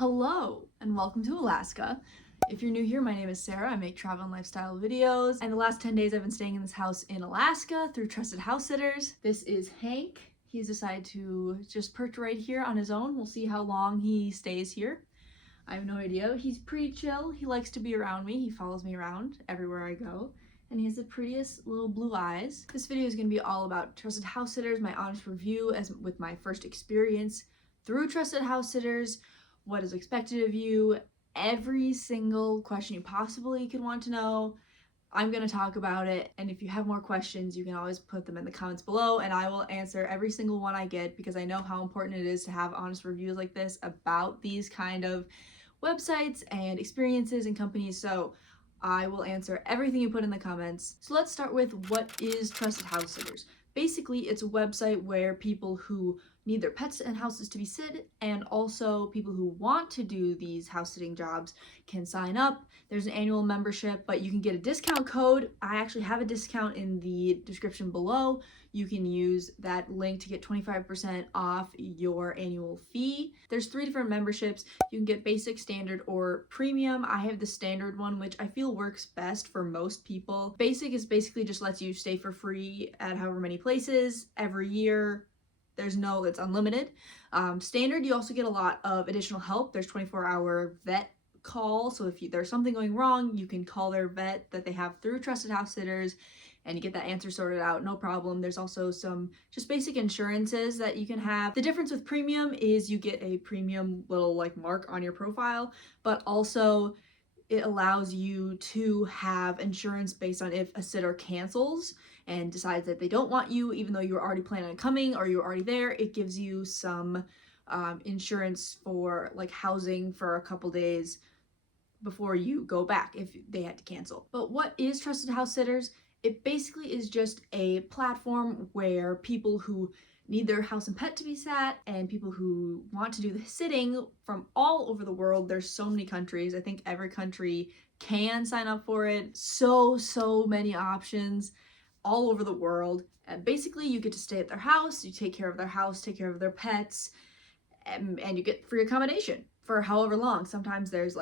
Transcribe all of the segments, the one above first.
Hello and welcome to Alaska. If you're new here, my name is Sarah. I make travel and lifestyle videos, and the last 10 days I've been staying in this house in Alaska through Trusted House Sitters. This is Hank. He's decided to just perch right here on his own. We'll see how long he stays here. I have no idea. He's pretty chill. He likes to be around me. He follows me around everywhere I go. And he has the prettiest little blue eyes. This video is going to be all about Trusted House Sitters, my honest review with my first experience through Trusted House Sitters, what is expected of you, every single question you possibly could want to know. I'm going to talk about it, and if you have more questions, you can always put them in the comments below, and I will answer every single one I get because I know how important it is to have honest reviews like this about these kind of websites and experiences and companies, so I will answer everything you put in the comments. So let's start with, what is Trusted House Sitters? Basically, it's a website where people who need their pets and houses to be sit, and also people who want to do these house sitting jobs can sign up. There's an annual membership, but you can get a discount code. I actually have a discount in the description below. You can use that link to get 25% off your annual fee. There's 3 different memberships. You can get basic, standard, or premium. I have the standard one, which I feel works best for most people. Basic is basically just lets you stay for free at however many places every year. It's unlimited. Standard, you also get a lot of additional help. There's 24-hour vet call, so if there's something going wrong, you can call their vet that they have through Trusted House Sitters, and you get that answer sorted out, no problem. There's also some just basic insurances that you can have. The difference with premium is you get a premium little mark on your profile, but also it allows you to have insurance based on if a sitter cancels and decides that they don't want you, even though you were already planning on coming or you're already there. It gives you some insurance for housing for a couple days before you go back if they had to cancel. But what is Trusted House Sitters? It basically is just a platform where people who need their house and pet to be sat, and people who want to do the sitting from all over the world. There's so many countries. I think every country can sign up for it. So many options all over the world. And basically you get to stay at their house, you take care of their house, take care of their pets, and you get free accommodation for however long. Sometimes there's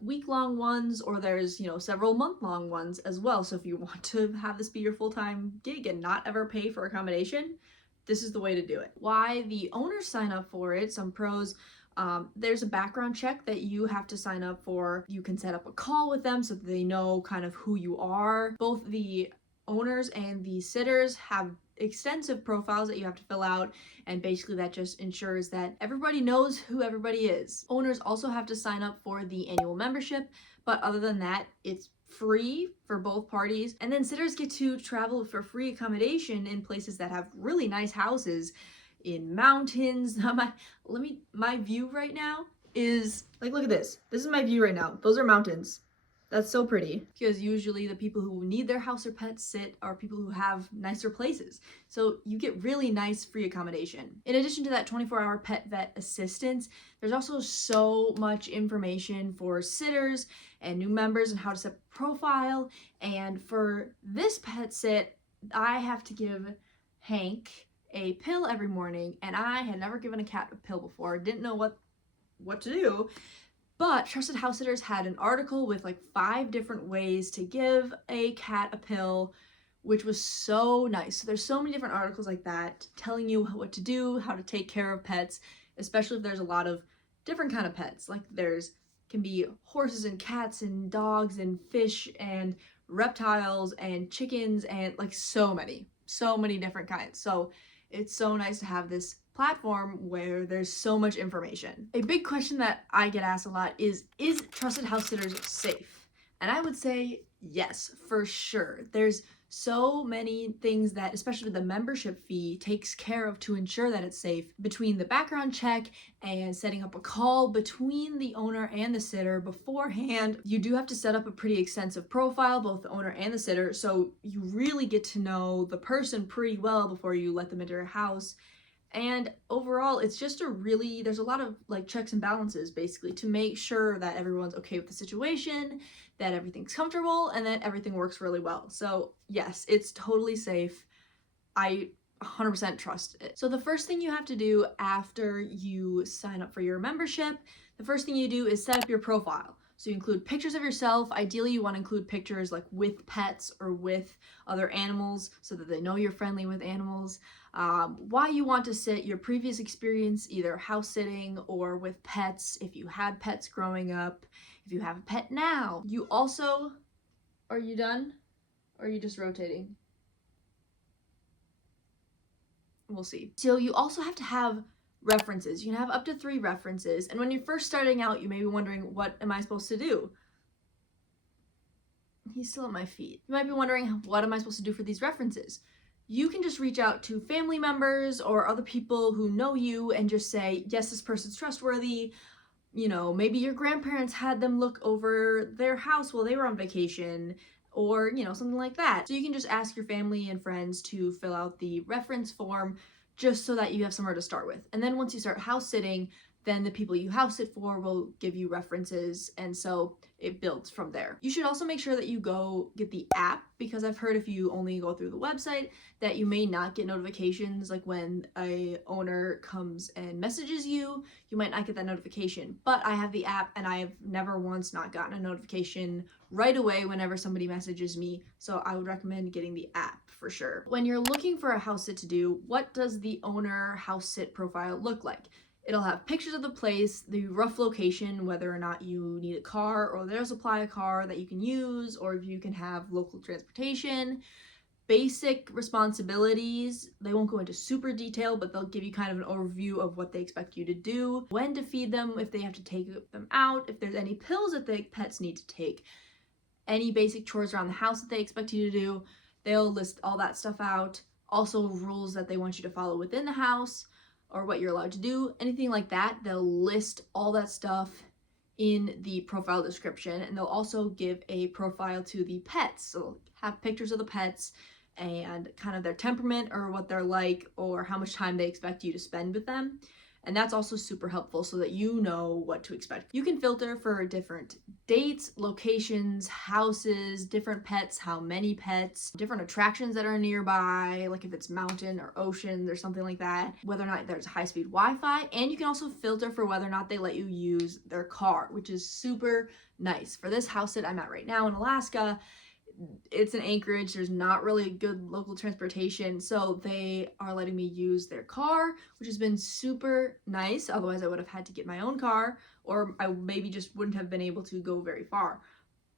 week-long ones, or there's several month-long ones as well. So if you want to have this be your full-time gig and not ever pay for accommodation, this is the way to do it. Why the owners sign up for it, some pros, there's a background check that you have to sign up for. You can set up a call with them so that they know kind of who you are. Both the owners and the sitters have extensive profiles that you have to fill out, and basically that just ensures that everybody knows who everybody is. Owners also have to sign up for the annual membership, but other than that, it's free for both parties. And then sitters get to travel for free accommodation in places that have really nice houses in mountains. My view right now is look at this. This is my view right now. Those are mountains. That's so pretty, because usually the people who need their house or pet sit are people who have nicer places. So you get really nice free accommodation. In addition to that 24-hour pet vet assistance, there's also so much information for sitters and new members and how to set a profile. And for this pet sit, I have to give Hank a pill every morning, and I had never given a cat a pill before. Didn't know what to do. But Trusted House Sitters had an article with 5 different ways to give a cat a pill, which was so nice. So there's so many different articles like that telling you what to do, how to take care of pets, especially if there's a lot of different kind of pets. Can be horses and cats and dogs and fish and reptiles and chickens and so many different kinds. So it's so nice to have this platform where there's so much information. A big question that I get asked a lot is Trusted House Sitters safe? And I would say yes, for sure. There's so many things that, especially the membership fee, takes care of to ensure that it's safe. Between the background check and setting up a call between the owner and the sitter beforehand, you do have to set up a pretty extensive profile, both the owner and the sitter, so you really get to know the person pretty well before you let them into your house. And overall, it's just there's a lot of checks and balances basically to make sure that everyone's okay with the situation, that everything's comfortable, and that everything works really well. So yes, it's totally safe. I 100% trust it. So the first thing you have to do after you sign up for your membership, the first thing you do is set up your profile. So you include pictures of yourself. Ideally, you want to include pictures like with pets or with other animals so that they know you're friendly with animals. Why you want to sit, your previous experience, either house sitting or with pets, if you had pets growing up, if you have a pet now. You also, are you done? Or are you just rotating? We'll see. So you also have to have references. You can have up to 3 references. And when you're first starting out, you may be wondering, what am I supposed to do? He's still at my feet. You might be wondering, what am I supposed to do for these references? You can just reach out to family members or other people who know you and just say, yes, this person's trustworthy. You know, maybe your grandparents had them look over their house while they were on vacation, or, you know, something like that. So you can just ask your family and friends to fill out the reference form just so that you have somewhere to start with. And then once you start house sitting, then the people you house sit for will give you references, and so it builds from there. You should also make sure that you go get the app, because I've heard if you only go through the website that you may not get notifications. Like when a owner comes and messages you, you might not get that notification. But I have the app and I've never once not gotten a notification right away whenever somebody messages me, so I would recommend getting the app for sure. When you're looking for a house sit to do, what does the owner house sit profile look like? It'll have pictures of the place, the rough location, whether or not you need a car or they'll supply a car that you can use, or if you can have local transportation, basic responsibilities. They won't go into super detail, but they'll give you kind of an overview of what they expect you to do, when to feed them, if they have to take them out, if there's any pills that the pets need to take, any basic chores around the house that they expect you to do. They'll list all that stuff out. Also rules that they want you to follow within the house, or what you're allowed to do, anything like that. They'll list all that stuff in the profile description, and they'll also give a profile to the pets. So have pictures of the pets and kind of their temperament or what they're like or how much time they expect you to spend with them. And that's also super helpful so that you know what to expect. You can filter for different dates, locations, houses, different pets, how many pets, different attractions that are nearby, like if it's mountain or ocean or something like that, whether or not there's high-speed Wi-Fi, and you can also filter for whether or not they let you use their car, which is super nice. For this house that I'm at right now in Alaska, it's in Anchorage, there's not really good local transportation, so they are letting me use their car, which has been super nice. Otherwise I would have had to get my own car, or I maybe just wouldn't have been able to go very far.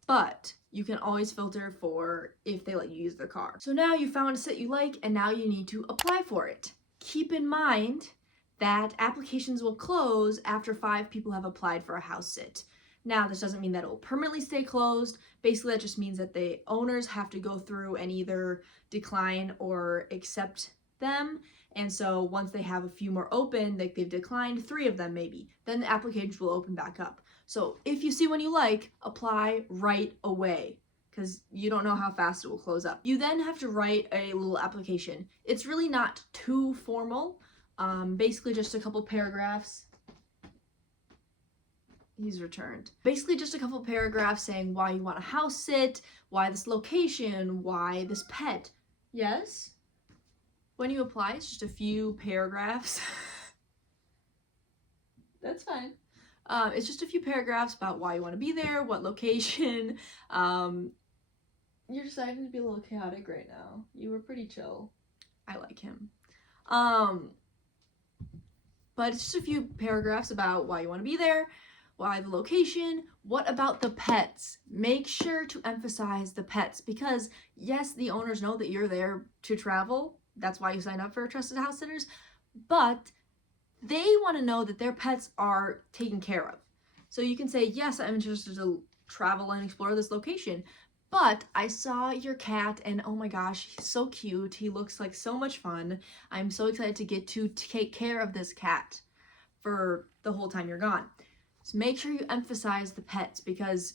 But you can always filter for if they let you use their car. So now you found a sit you like, and now you need to apply for it. Keep in mind that applications will close after 5 people have applied for a house sit. Now, this doesn't mean that it will permanently stay closed. Basically, that just means that the owners have to go through and either decline or accept them. And so once they have a few more open, like they've declined 3 of them maybe, then the applications will open back up. So if you see one you like, apply right away, because you don't know how fast it will close up. You then have to write a little application. It's really not too formal. Basically just a couple paragraphs. He's returned. Basically just a couple paragraphs saying why you want a house sit, why this location, why this pet. Yes? When you apply, it's just a few paragraphs. That's fine. It's just a few paragraphs about why you want to be there, what location. You're deciding to be a little chaotic right now. You were pretty chill. I like him. But it's just a few paragraphs about why you want to be there, why the location, what about the pets? Make sure to emphasize the pets, because yes, the owners know that you're there to travel. That's why you signed up for Trusted House Sitters, but they want to know that their pets are taken care of. So you can say, yes, I'm interested to travel and explore this location, but I saw your cat and oh my gosh, he's so cute. He looks like so much fun. I'm so excited to get to take care of this cat for the whole time you're gone. So make sure you emphasize the pets, because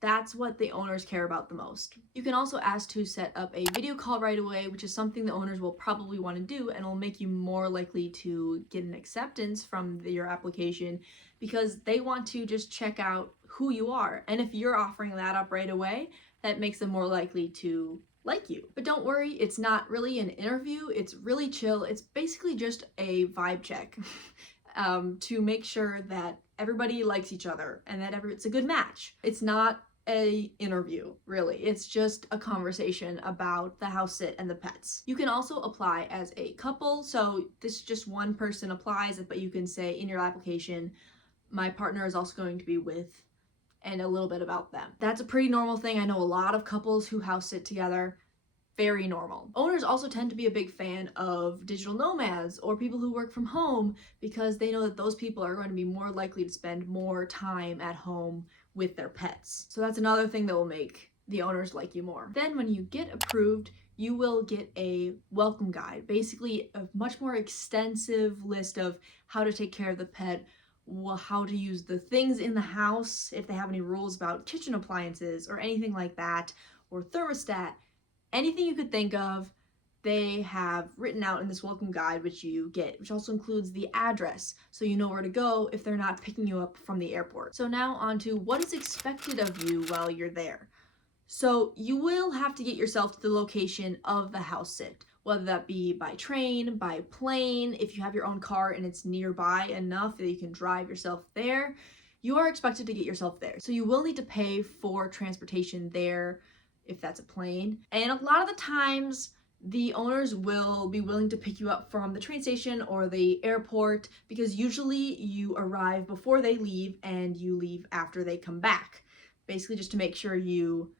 that's what the owners care about the most. You can also ask to set up a video call right away, which is something the owners will probably want to do, and will make you more likely to get an acceptance from your application, because they want to just check out who you are. And if you're offering that up right away, that makes them more likely to like you. But don't worry, it's not really an interview, it's really chill. It's basically just a vibe check to make sure that everybody likes each other and that it's a good match. It's not a interview, really. It's just a conversation about the house sit and the pets. You can also apply as a couple, so this just one person applies, but you can say in your application, my partner is also going to be with, and a little bit about them. That's a pretty normal thing. I know a lot of couples who house sit together. Very normal. Owners also tend to be a big fan of digital nomads or people who work from home because they know that those people are going to be more likely to spend more time at home with their pets. So that's another thing that will make the owners like you more. Then when you get approved, you will get a welcome guide, basically a much more extensive list of how to take care of the pet, how to use the things in the house, if they have any rules about kitchen appliances or anything like that, or thermostat. Anything you could think of, they have written out in this welcome guide, which you get, which also includes the address, so you know where to go if they're not picking you up from the airport. So now on to what is expected of you while you're there. So you will have to get yourself to the location of the house sit, whether that be by train, by plane, if you have your own car and it's nearby enough that you can drive yourself there, you are expected to get yourself there. So you will need to pay for transportation there, if that's a plane. And a lot of the times, the owners will be willing to pick you up from the train station or the airport because usually you arrive before they leave and you leave after they come back. Basically just to make sure you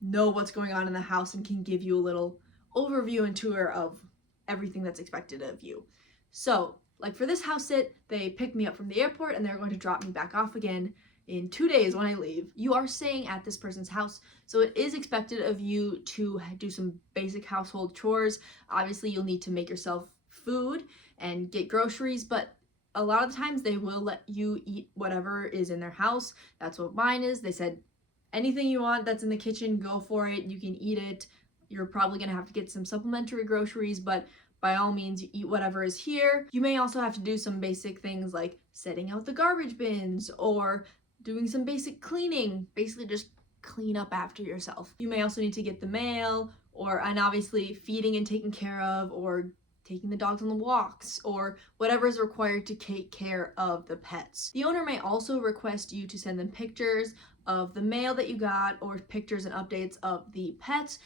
know what's going on in the house and can give you a little overview and tour of everything that's expected of you. So, like for this house sit, they pick me up from the airport and they're going to drop me back off again in 2 days when I leave. You are staying at this person's house, so it is expected of you to do some basic household chores. Obviously, you'll need to make yourself food and get groceries, but a lot of the times they will let you eat whatever is in their house. That's what mine is. They said, anything you want that's in the kitchen, go for it. You can eat it. You're probably gonna have to get some supplementary groceries, but by all means, you eat whatever is here. You may also have to do some basic things like setting out the garbage bins or doing some basic cleaning, basically just clean up after yourself. You may also need to get the mail, and obviously feeding and taking care of, or taking the dogs on the walks, or whatever is required to take care of the pets. The owner may also request you to send them pictures of the mail that you got, or pictures and updates of the pets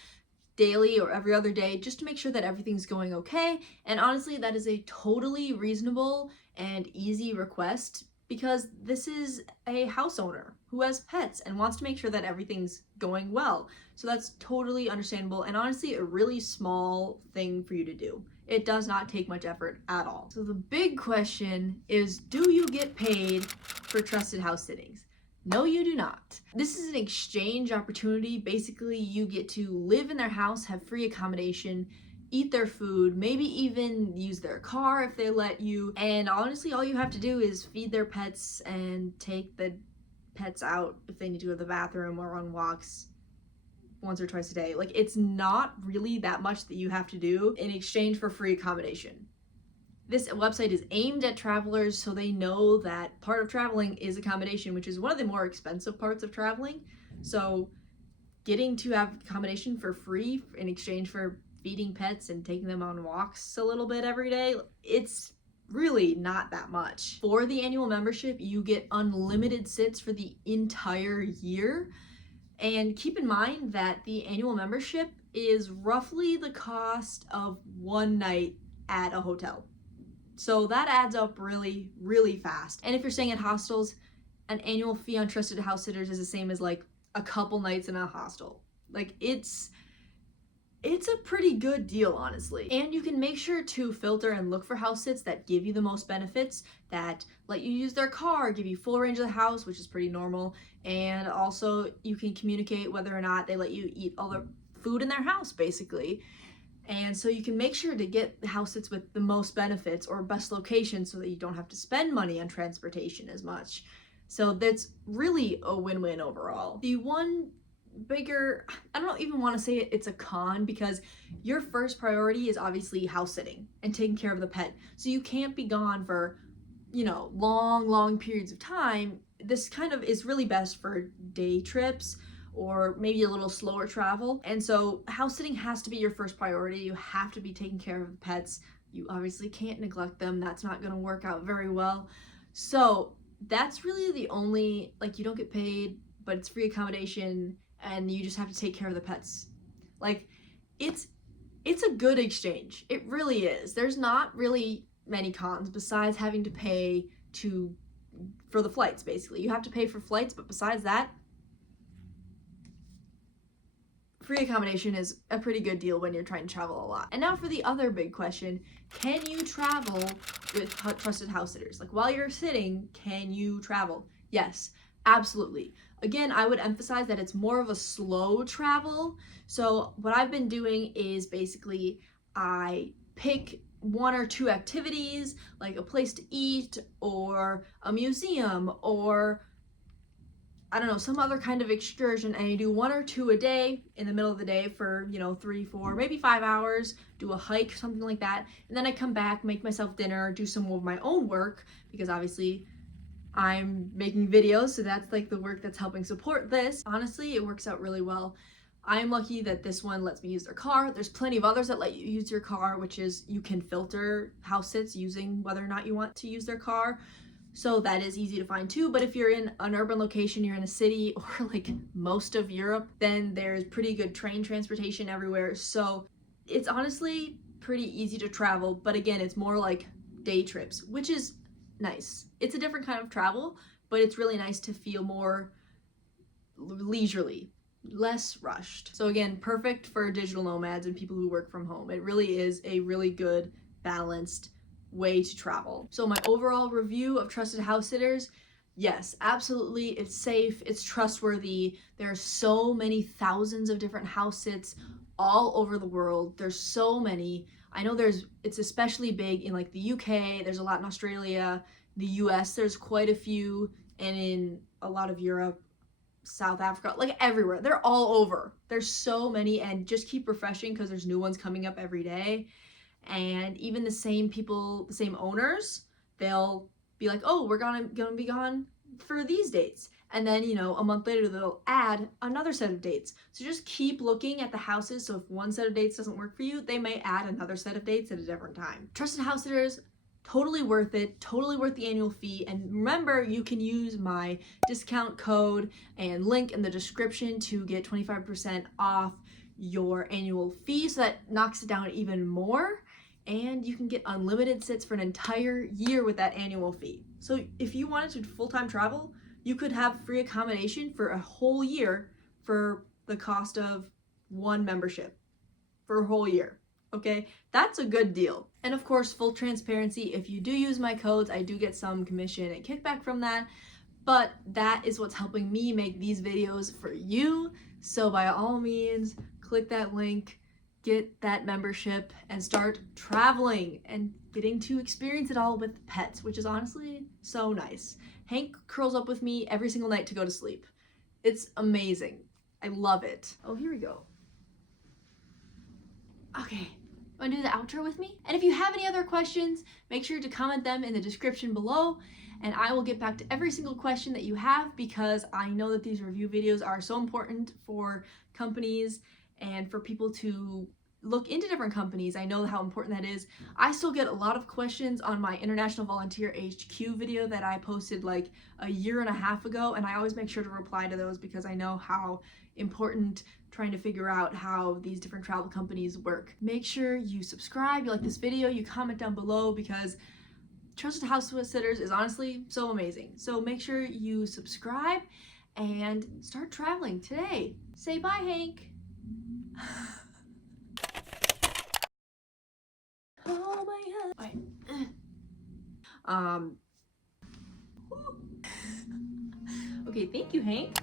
daily or every other day, just to make sure that everything's going okay. And honestly, that is a totally reasonable and easy request, because this is a house owner who has pets and wants to make sure that everything's going well. So that's totally understandable, and honestly a really small thing for you to do. It does not take much effort at all. So the big question is, do you get paid for trusted house sittings? No, you do not. This is an exchange opportunity. Basically, you get to live in their house, have free accommodation, eat their food, maybe even use their car if they let you. And honestly, all you have to do is feed their pets and take the pets out if they need to go to the bathroom or on walks once or twice a day. Like, it's not really that much that you have to do in exchange for free accommodation. This website is aimed at travelers, so they know that part of traveling is accommodation, which is one of the more expensive parts of traveling. So getting to have accommodation for free in exchange for feeding pets and taking them on walks a little bit every day, it's really not that much. For the annual membership, you get unlimited sits for the entire year. And keep in mind that the annual membership is roughly the cost of one night at a hotel. So that adds up really, really fast. And if you're staying at hostels, an annual fee on Trusted House Sitters is the same as like a couple nights in a hostel. Like, it's a pretty good deal, honestly. And you can make sure to filter and look for house sits that give you the most benefits, that let you use their car, give you full range of the house, which is pretty normal. And also you can communicate whether or not they let you eat all the food in their house, basically. And so you can make sure to get the house sits with the most benefits or best location so that you don't have to spend money on transportation as much. So that's really a win-win overall. The one bigger, I don't even want to say it's a con, because your first priority is obviously house sitting and taking care of the pet. So you can't be gone for, long periods of time. This kind of is really best for day trips or maybe a little slower travel. And so house sitting has to be your first priority. You have to be taking care of the pets. You obviously can't neglect them. That's not going to work out very well. So that's really the only, like, you don't get paid, but it's free accommodation and you just have to take care of the pets. Like, it's a good exchange. It really is. There's not really many cons besides having to pay for the flights, basically. You have to pay for flights, but besides that, free accommodation is a pretty good deal when you're trying to travel a lot. And now for the other big question, can you travel with trusted house sitters? Like, while you're sitting, can you travel? Yes, absolutely. Again, I would emphasize that it's more of a slow travel. So what I've been doing is basically I pick 1 or 2 activities, like a place to eat or a museum or I don't know, some other kind of excursion, and I do 1 or 2 a day in the middle of the day for, 3, 4, maybe 5 hours, do a hike, something like that. And then I come back, make myself dinner, do some of my own work, because obviously I'm making videos, so that's like the work that's helping support this. Honestly, it works out really well. I'm lucky that this one lets me use their car. There's plenty of others that let you use your car, which is you can filter house sits using whether or not you want to use their car. So that is easy to find too. But if you're in an urban location, you're in a city or like most of Europe, then there's pretty good train transportation everywhere. So it's honestly pretty easy to travel. But again, it's more like day trips, which is nice. It's a different kind of travel, but it's really nice to feel more leisurely, less rushed. So again, perfect for digital nomads and people who work from home. It really is a really good, balanced way to travel. So my overall review of Trusted House Sitters, yes, absolutely, it's safe, it's trustworthy. There are so many thousands of different house sits all over the world. There's so many. I know it's especially big in like the UK, there's a lot in Australia, the US, there's quite a few, and in a lot of Europe, South Africa, like everywhere. They're all over. There's so many, and just keep refreshing because there's new ones coming up every day. And even the same people, the same owners, they'll be like, oh, we're gonna be gone for these dates. And then, a month later, they'll add another set of dates. So just keep looking at the houses. So if one set of dates doesn't work for you, they may add another set of dates at a different time. Trusted House Sitters, totally worth it, totally worth the annual fee. And remember, you can use my discount code and link in the description to get 25% off your annual fee. So that knocks it down even more. And you can get unlimited sits for an entire year with that annual fee. So if you wanted to full-time travel, you could have free accommodation for a whole year for the cost of one membership for a whole year. Okay, that's a good deal. And of course, full transparency, if you do use my codes, I do get some commission and kickback from that, but that is what's helping me make these videos for you. So by all means, click that link, get that membership, and start traveling and getting to experience it all with pets, which is honestly so nice. Hank curls up with me every single night to go to sleep. It's amazing. I love it. Oh, here we go. Okay, wanna do the outro with me? And if you have any other questions, make sure to comment them in the description below, and I will get back to every single question that you have, because I know that these review videos are so important for companies and for people to look into different companies. I know how important that is. I still get a lot of questions on my International Volunteer HQ video that I posted like a year and a half ago, and I always make sure to reply to those because I know how important trying to figure out how these different travel companies work. Make sure you subscribe, you like this video, you comment down below, because Trusted House Sitters is honestly so amazing. So make sure you subscribe and start traveling today. Say bye, Hank. Oh my god. Okay, thank you, Hank.